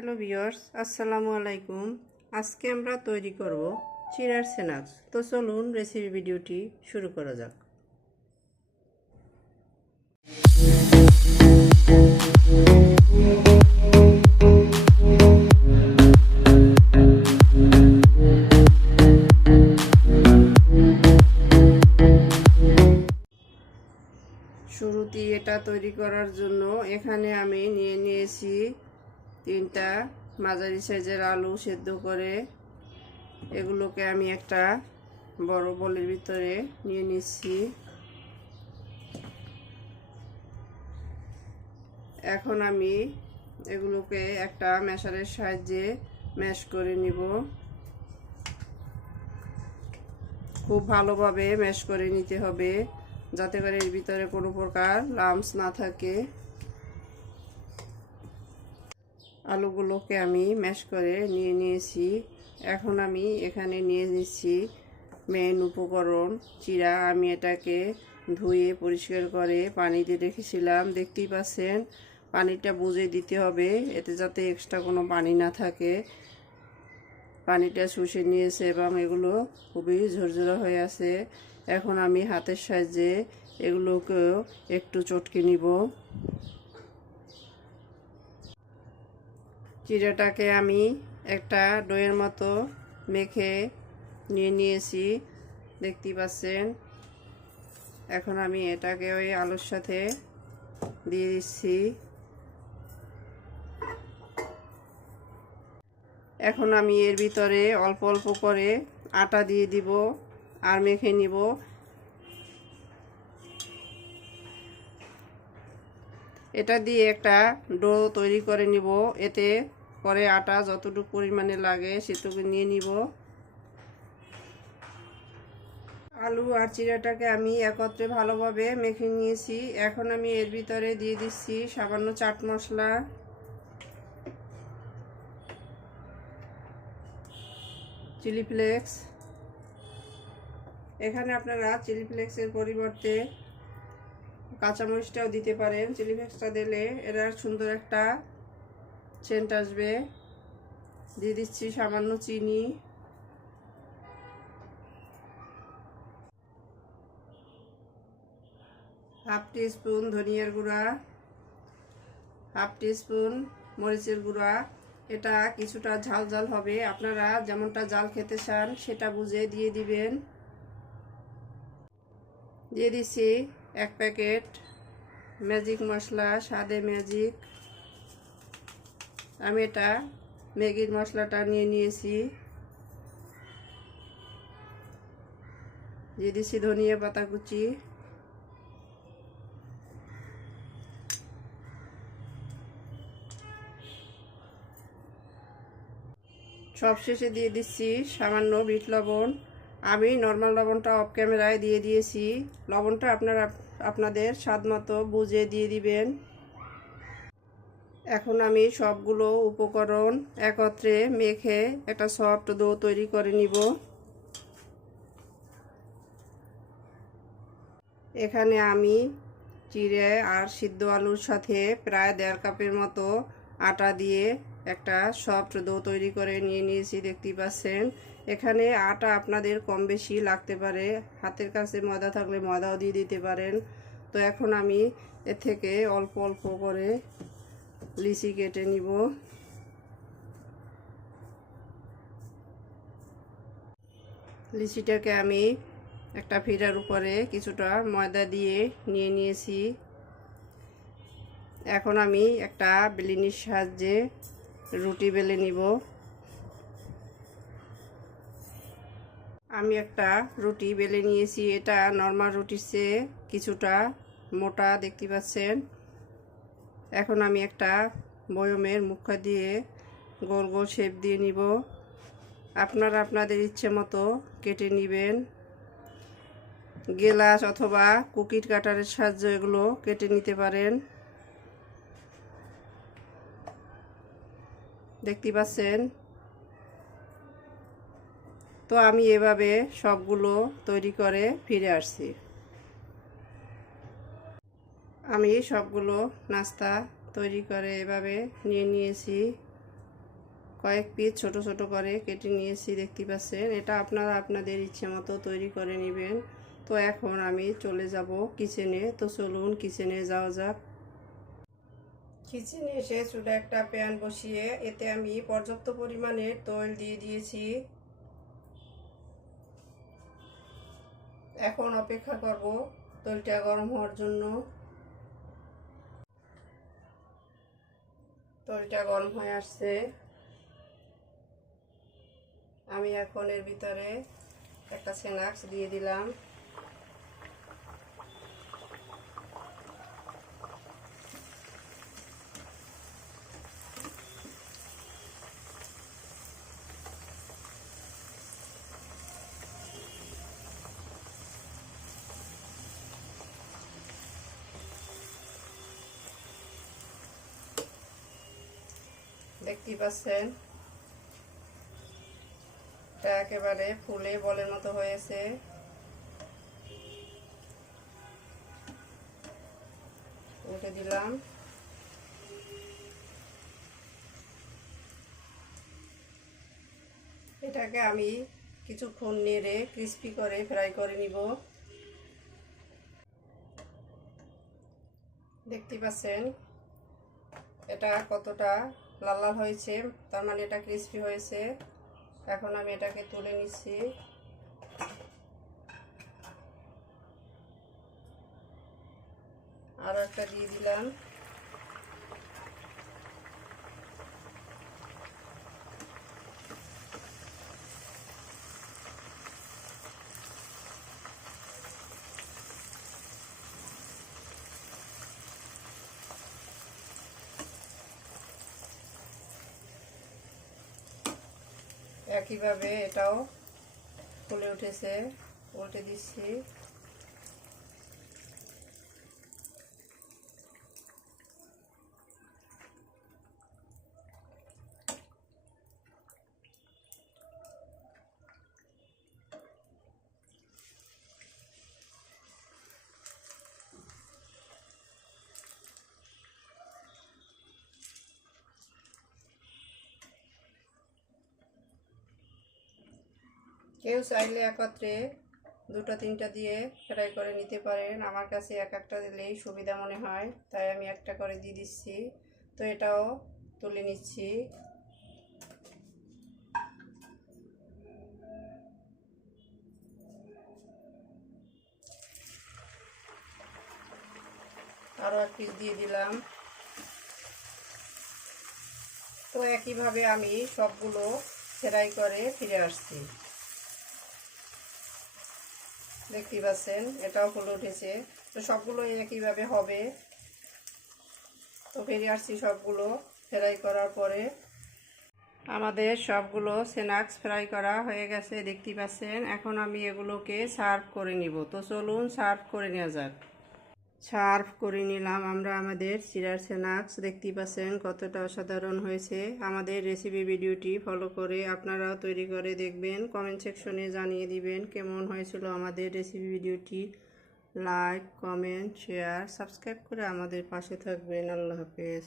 Hello viewers, আসসালামু আলাইকুম। আজকে আমরা তৈরি করব চিড়ার স্ন্যাক্স। তো চলুন রেসিপি ভিডিওটি শুরু করা যাক। শুরুতেই এটা তৈরি করার জন্য এখানে আমি নিয়ে নিয়েছি 3টা মাঝারি সাইজের আলু সেদ্ধ করে। এগুলোকে আমি একটা বড় বোলের ভিতরে নিয়ে নিচ্ছি। এখন আমি এগুলোকে একটা ম্যাশারের সাহায্যে ম্যাশ করে নিব। খুব ভালোভাবে ম্যাশ করে নিতে হবে যাতে করে এর ভিতরে কোনো প্রকার লাম্পস না থাকে। আলুগুলোকে আমি ম্যাশ করে নিয়ে নিয়েছি। এখন আমি এখানে নিয়ে নিচ্ছি মেন উপকরণ চিড়া। আমি এটাকে ধুয়ে পরিষ্কার করে পানিতে রেখেছিলাম। দেখতেই পাচ্ছেন পানিটা বুঝে দিতে হবে এতে যাতে এক্সট্রা কোনো পানি না থাকে। পানিটা শুষে নিয়েছে এবং এগুলো খুবই ঝরঝরা হয়ে আছে। এখন আমি হাতের সাহায্যে এগুলোকেও একটু চটকে নিব। চিড়াটাকে আমি একটা ডোয়ের মতো মেখে নিয়ে নিয়েছি, দেখতেই পাচ্ছেন। এখন আমি এটাকে ওই আলুর সাথে দিয়ে দিচ্ছি। এখন আমি এর ভিতরে অল্প অল্প করে আটা দিয়ে দিব আর মেখে নিব। এটা দিয়ে একটা ডো তৈরি করে নিব। এতে পরে আটা যতটুকু পরিমাণে লাগে সেটুকু নিয়ে নিব। আলু আর চিড়াটাকে আমি একত্রে ভালোভাবে মেখে নিয়েছি। এখন আমি এর ভিতরে দিয়ে দিচ্ছি সামান্য চাট মশলা, চিলি ফ্লেক্স। এখানে আপনারা চিলি ফ্লেক্সের পরিবর্তে কাঁচামরিচটাও দিতে পারেন। চিলি ফ্লেক্সটা দিলে এর সুন্দর একটা সেন্ট আসবে। দিয়ে দিচ্ছি সামান্য চিনি, হাফ টিস্পুন ধনিয়ার গুঁড়া, হাফ টিস্পুন মরিচের গুঁড়া। এটা কিছুটা ঝাল ঝাল হবে, আপনারা যেমনটা ঝাল খেতে চান সেটা বুঝে দিয়ে দিবেন। দিয়ে দিচ্ছি 1 প্যাকেট ম্যাজিক মশলা, স্বাদে ম্যাজিক। আমি এটা ম্যাগির মশলাটা নিয়ে নিয়েছি। দিয়ে দিচ্ছি ধনিয়া পাতা কুচি, সবশেষে দিয়ে দিচ্ছি সামান্য বিট লবণ। আমি নর্মাল লবণটা অফ ক্যামেরায় দিয়ে দিয়েছি। লবণটা আপনারা আপনাদের স্বাদ মতো বুঝে দিয়ে দিবেন। এখন আমি সবগুলো উপকরণ একত্রে মেখে একটা সফট ডো তৈরি করে নিব। এখানে আমি চিড়ে আর সিদ্ধ আলুর সাথে প্রায় 1.5 কাপের মতো আটা দিয়ে একটা সফট ডো তৈরি করে নিয়ে নিয়েছি, দেখতেই পাচ্ছেন। এখানে আটা আপনাদের কম বেশি লাগতে পারে, হাতের কাছে ময়দা থাকলে ময়দাও দিয়ে দিতে পারেন। তো এখন আমি এর থেকে অল্প অল্প করে লিচি কেটে নিব। লিচিটাকে আমি একটা ফিরার উপরে কিছুটা ময়দা দিয়ে নিয়ে নিয়েছি। এখন আমি একটা বেলনির সাহায্যে রুটি বেলে নিব। আমি একটা রুটি বেলে নিয়েছি। এটা নর্মাল রুটির চেয়ে কিছুটা মোটা, দেখতে পাচ্ছেন। এখন আমি একটা বয়মের মুখা দিয়ে গোল গোল শেপ দিয়ে নিব। আপনারা আপনাদের ইচ্ছে মতো কেটে নেবেন। গ্লাস অথবা কুকির কাটারের সাহায্যে এগুলো কেটে নিতে পারেন, দেখতে পাচ্ছেন। তো আমি এভাবে সবগুলো তৈরি করে ফিরে আসছি। আমি সবগুলো নাস্তা তৈরি করে এভাবে নিয়ে নিয়েছি। কয়েক পিস ছোট ছোট করে কেটে নিয়েছি, দেখতে পাচ্ছেন। এটা আপনারা আপনাদের ইচ্ছে মতো তৈরি করে নেবেন। তো এখন আমি চলে যাব কিচেনে। তো চলুন কিচেনে যাওয়া যাক। কিচেনে এসে চুলা একটা প্যান বসিয়ে এতে আমি পর্যাপ্ত পরিমাণে তেল দিয়ে দিয়েছি। এখন অপেক্ষা করব তেলটা গরম হওয়ার জন্য। তেলটা গরম হয়ে আসছে। আমি এখন এর ভিতরে একটা স্ন্যাক্স দিয়ে দিলাম। দেখতে পাচ্ছেন এটা একেবারে ফুলে বলের মতো হয়েছে। উঠে দিলাম। এটাকে আমি কিছুক্ষণ নেড়ে ক্রিস্পি করে ফ্রাই করে নিব। দেখতে পাচ্ছেন এটা কতটা লাল লাল হয়েছে, তার মানে এটা ক্রিস্পি হয়েছে। এখন আমি এটাকে তুলে নিচ্ছি। আরও একটা দিয়ে দিলাম। একইভাবে এটাও ফুলে উঠেছে, উল্টে দিচ্ছি। কেউ চাইলে একত্রে দুটো তিনটা দিয়ে ফ্রাই করে নিতে পারেন। আমার কাছে এক একটা দিলেই সুবিধা মনে হয়, তাই আমি একটা করে দিয়ে দিচ্ছি। তো এটাও তুলে নিচ্ছি। আরও এক পিস দিয়ে দিলাম। তো একইভাবে আমি সবগুলো ফ্রাই করে ফিরে আসছি। দেখতে পাচ্ছেন এটাও ফুলে উঠেছে। তো সবগুলো একইভাবে হবে। তো ফিরে আসছি সবগুলো ফ্রাই করার পরে। আমাদের সবগুলো স্ন্যাক্স ফ্রাই করা হয়ে গেছে, দেখতে পাচ্ছেন। এখন আমি এগুলোকে সার্ভ করে নিব। তো চলুন সার্ভ করে নেওয়া যাক। সার্ভ করে নিলাম আমরা আমাদের চিড়ার স্ন্যাক্স। দেখতে পাচ্ছেন কতটা অসাধারণ হয়েছে। আমাদের রেসিপি ভিডিওটি ফলো করে আপনারাও তৈরি করে দেখবেন। কমেন্ট সেকশনে জানিয়ে দিবেন কেমন হয়েছিল আমাদের রেসিপি ভিডিওটি। লাইক, কমেন্ট, শেয়ার, সাবস্ক্রাইব করে আমাদের পাশে থাকবেন। আল্লাহ হাফেজ।